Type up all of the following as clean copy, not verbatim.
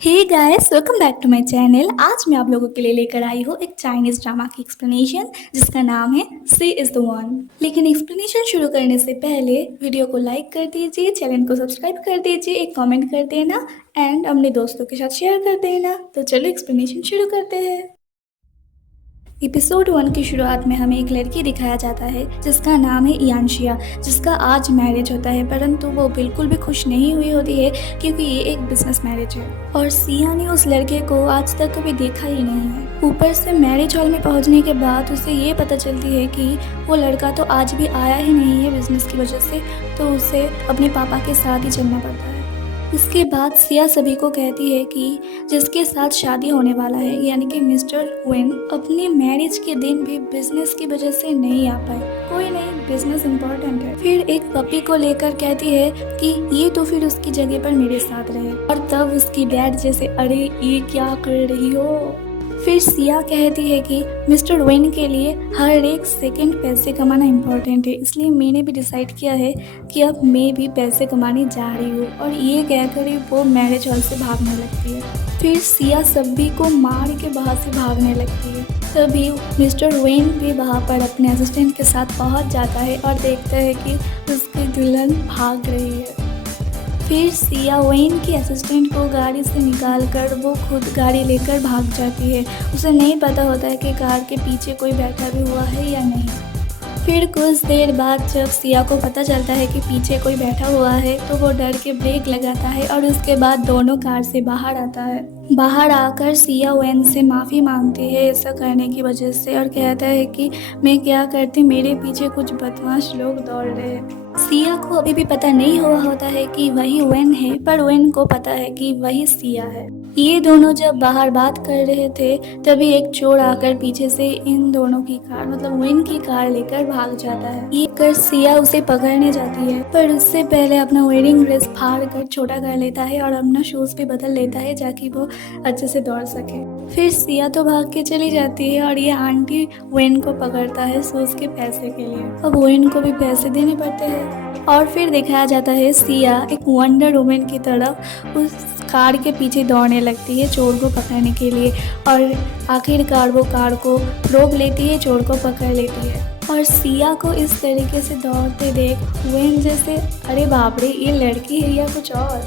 Hey guys, welcome back to my channel. आज मैं आप लोगों के लिए लेकर आई हूँ एक चाइनीज ड्रामा की एक्सप्लेनेशन जिसका नाम है सी इज द वन। लेकिन एक्सप्लेनेशन शुरू करने से पहले वीडियो को लाइक कर दीजिए, चैनल को सब्सक्राइब कर दीजिए, एक कमेंट कर देना एंड अपने दोस्तों के साथ शेयर कर देना। तो चलो एक्सप्लेनेशन शुरू करते हैं। एपिसोड 1 की शुरुआत में हमें एक लड़की दिखाया जाता है जिसका नाम है यानशिया, जिसका आज मैरिज होता है, परंतु वो बिल्कुल भी खुश नहीं हुई होती है क्योंकि ये एक बिजनेस मैरिज है और सिया ने उस लड़के को आज तक कभी देखा ही नहीं है। ऊपर से मैरिज हॉल में पहुंचने के बाद उसे ये पता चलती है कि वो लड़का तो आज भी आया ही नहीं है बिजनेस की वजह से, तो उसे अपने पापा के साथ ही चलना पड़ता है। इसके बाद सिया सभी को कहती है कि जिसके साथ शादी होने वाला है यानी कि मिस्टर वेन अपनी मैरिज के दिन भी बिजनेस की वजह से नहीं आ पाए। कोई नहीं, बिजनेस इम्पोर्टेंट है। फिर एक पपी को लेकर कहती है कि ये तो फिर उसकी जगह पर मेरे साथ रहे और तब उसकी डैड जैसे अरे ये क्या कर रही हो। फिर सिया कहती है कि मिस्टर वेन के लिए हर एक सेकंड पैसे कमाना इम्पोर्टेंट है, इसलिए मैंने भी डिसाइड किया है कि अब मैं भी पैसे कमाने जा रही हूँ। और ये कहकर ही वो मैरिज हॉल से भागने लगती है। फिर सिया सभी को मार के वहाँ से भागने लगती है। तभी मिस्टर वेन भी वहाँ पर अपने असिस्टेंट के साथ पहुँच जाता है और देखता है कि उसकी दुल्हन भाग रही है। फिर सिया वेन के असिस्टेंट को गाड़ी से निकालकर वो खुद गाड़ी लेकर भाग जाती है। उसे नहीं पता होता है कि कार के पीछे कोई बैठा भी हुआ है या नहीं। फिर कुछ देर बाद जब सिया को पता चलता है कि पीछे कोई बैठा हुआ है तो वो डर के ब्रेक लगाता है और उसके बाद दोनों कार से बाहर आता है। बाहर आकर सिया वेन से माफ़ी मांगती है ऐसा करने की वजह से और कहता है कि मैं क्या करती, मेरे पीछे कुछ बदमाश लोग दौड़ रहे हैं। सिया को अभी भी पता नहीं हुआ होता है कि वही वेन है, पर वेन को पता है कि वही सिया है। ये दोनों जब बाहर बात कर रहे थे तभी एक चोर आकर पीछे से इन दोनों की कार मतलब वेन की कार लेकर भाग जाता है। ये कर सिया उसे पकड़ने जाती है, पर उससे पहले अपना वेडिंग ड्रेस फाड़ कर छोटा कर लेता है और अपना शूज भी बदल लेता है ताकि वो अच्छे से दौड़ सके। फिर सिया तो भाग के चली जाती है और ये आंटी वेन को पकड़ता है शूज के पैसे के लिए। अब वेन को भी पैसे देने पड़ते हैं और फिर दिखाया जाता है सिया एक वंडर वुमन की तरफ उस कार के पीछे दौड़ने लगती है चोर को पकड़ने के लिए और आखिरकार वो कार को रोक लेती है, चोर को पकड़ लेती है। और सिया को इस तरीके से दौड़ते देख वेन जैसे अरे बाप रे ये लड़की है या कुछ और।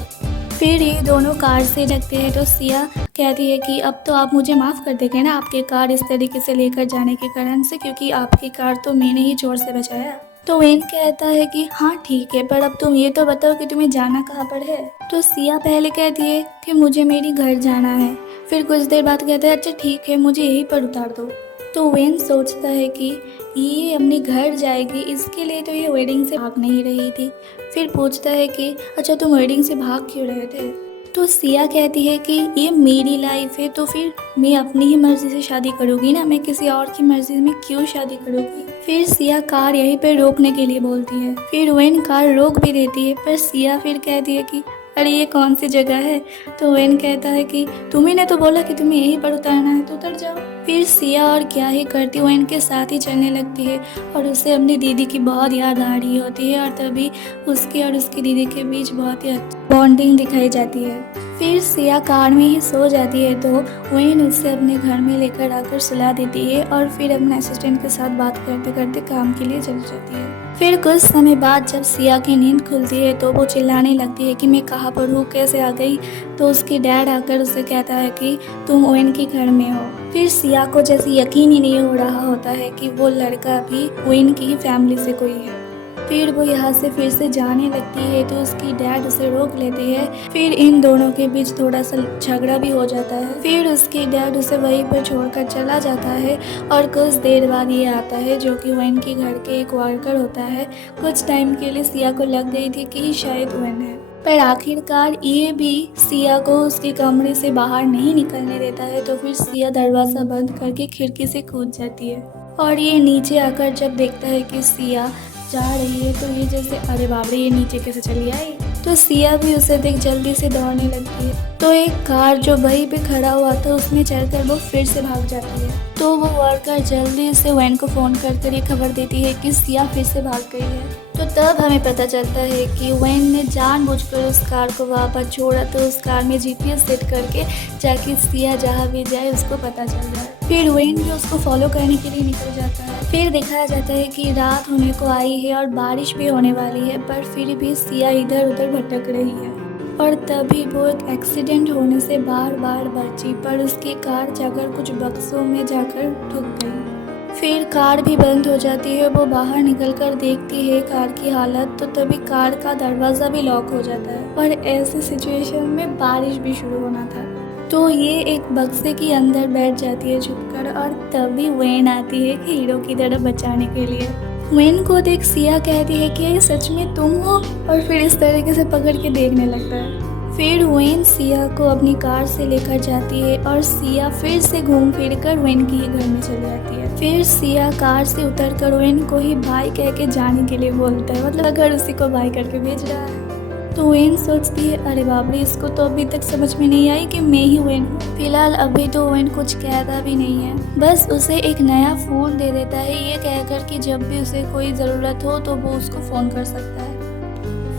फिर ये दोनों कार से लगते हैं तो सिया कहती है कि अब तो आप मुझे माफ़ कर देंगे ना आपकी कार इस तरीके से लेकर जाने के कारण से, क्योंकि आपकी कार तो मैंने ही चोर से बचाया। तो वेन कहता है कि हाँ ठीक है, पर अब तुम ये तो बताओ कि तुम्हें जाना कहाँ पर है। तो सिया पहले कहती है कि मुझे मेरी घर जाना है। फिर कुछ देर बाद कहता है अच्छा ठीक है मुझे यहीं पर उतार दो। तो वेन सोचता है कि ये अपने घर जाएगी, इसके लिए तो ये वेडिंग से भाग नहीं रही थी। फिर पूछता है कि अच्छा तुम वेडिंग से भाग क्यों रहे थे। तो सिया कहती है कि ये मेरी लाइफ है तो फिर मैं अपनी ही मर्जी से शादी करूँगी ना, मैं किसी और की मर्जी में क्यों शादी करूँगी। फिर सिया कार यहीं पे रोकने के लिए बोलती है। फिर वेन कार रोक भी देती है, पर सिया फिर कहती है कि अरे ये कौन सी जगह है। तो वेन कहता है कि तुम्ही ने तो बोला कि तुम्हें यहीं पर उतरना है तो उतर जाओ। फिर सिया और क्या ही करती वेन के साथ ही चलने लगती है और उसे अपनी दीदी की बहुत याद आ रही होती है और तभी उसके और उसकी दीदी के बीच बहुत ही अच्छी बॉन्डिंग दिखाई जाती है। फिर सिया कार में ही सो जाती है तो वेन उसे अपने घर में लेकर आकर सुला देती है और फिर अपने असिस्टेंट के साथ बात करते करते काम के लिए चली जाती है। फिर कुछ समय बाद जब सिया की नींद खुलती है तो वो चिल्लाने लगती है कि मैं कहाँ पर हूँ, कैसे आ गई। तो उसकी डैड आकर उसे कहता है कि तुम वेन के घर में हो। फिर सिया को जैसे यकीन ही नहीं हो रहा होता है कि वो लड़का भी वेन की फैमिली से कोई है। फिर वो यहाँ से फिर से जाने लगती है तो उसकी डैड उसे रोक लेती है। फिर इन दोनों के बीच थोड़ा सा झगड़ा भी हो जाता है। फिर उसकी डैड उसे वहीं पर छोड़कर चला जाता है और कुछ देर बाद ये आता है जो कि वेन के घर के एक वर्कर होता है। कुछ टाइम के लिए सिया को लग गई थी कि शायद वेन है, पर आखिरकार ये भी सिया को उसके कमरे से बाहर नहीं निकलने देता है। तो फिर सिया दरवाज़ा बंद करके खिड़की से कूद जाती है और ये नीचे आकर जब देखता है कि सिया जा रही है तो ये जैसे अरे बाप रे ये नीचे कैसे चली आई। तो सिया भी उसे देख जल्दी से दौड़ने लगती है। तो एक कार जो वहीं पे खड़ा हुआ था उसमें चढ़कर वो फिर से भाग जाती है। तो वो वर्कर जल्दी से वेन को फ़ोन कर ये खबर देती है कि सिया फिर से भाग गई है। तो तब हमें पता चलता है कि वेन ने जानबूझकर उस कार को वहाँ पर छोड़ा तो उस कार में जीपीएस सेट करके ताकि सिया जहाँ भी जाए उसको पता चल जाए। फिर वेन भी उसको फॉलो करने के लिए निकल जाता है। फिर दिखाया जाता है कि रात होने को आई है और बारिश भी होने वाली है, पर फिर भी सिया इधर उधर भटक रही है और तभी वो एक एक्सीडेंट होने से बार बार बची, पर उसकी कार जाकर कुछ बक्सों में जाकर ठुक गई। फिर कार भी बंद हो जाती है। वो बाहर निकलकर देखती है कार की हालत, तो तभी कार का दरवाज़ा भी लॉक हो जाता है और ऐसी सिचुएशन में बारिश भी शुरू होना था। तो ये एक बक्से के अंदर बैठ जाती है छुपकर और तभी वेन आती है कि हीरो की तरह बचाने के लिए। वेन को देख सिया कहती है कि ये सच में तुम हो, और फिर इस तरीके से पकड़ के देखने लगता है। फिर वेन सिया को अपनी कार से लेकर जाती है और सिया फिर से घूम फिर कर वेन के ही घर में चली जाती है। फिर सिया कार से उतरकर वेन को ही बाय कह के जाने के लिए बोलता है, मतलब अगर उसी को बाय करके भेज रहा है। तो वेन सोचती है अरे बाप रे, इसको तो अभी तक समझ में नहीं आई कि मैं ही वेन हूँ। फिलहाल अभी तो वेन कुछ कहता भी नहीं है, बस उसे एक नया फ़ोन दे देता है ये कहकर कि जब भी उसे कोई ज़रूरत हो तो वो उसको फ़ोन कर सकता है।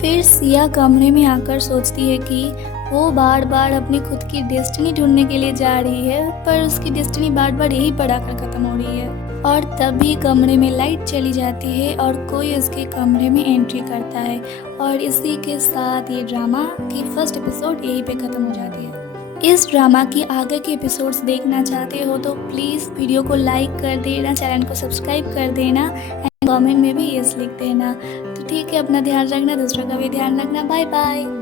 फिर सिया कमरे में आकर सोचती है कि वो बार बार अपनी खुद की डेस्टिनी ढूंढने के लिए जा रही है, पर उसकी डेस्टिनी बार बार यही पढ़ाकर ख़त्म हो रही है। और तभी कमरे में लाइट चली जाती है और कोई उसके कमरे में एंट्री करता है, और इसी के साथ ये ड्रामा की फर्स्ट एपिसोड यहीं पे ख़त्म हो जाती है। इस ड्रामा की आगे के एपिसोड्स देखना चाहते हो तो प्लीज़ वीडियो को लाइक कर देना, चैनल को सब्सक्राइब कर देना एंड कमेंट में भी यस लिख देना। तो ठीक है, अपना ध्यान रखना, दूसरों का भी ध्यान रखना। Bye bye.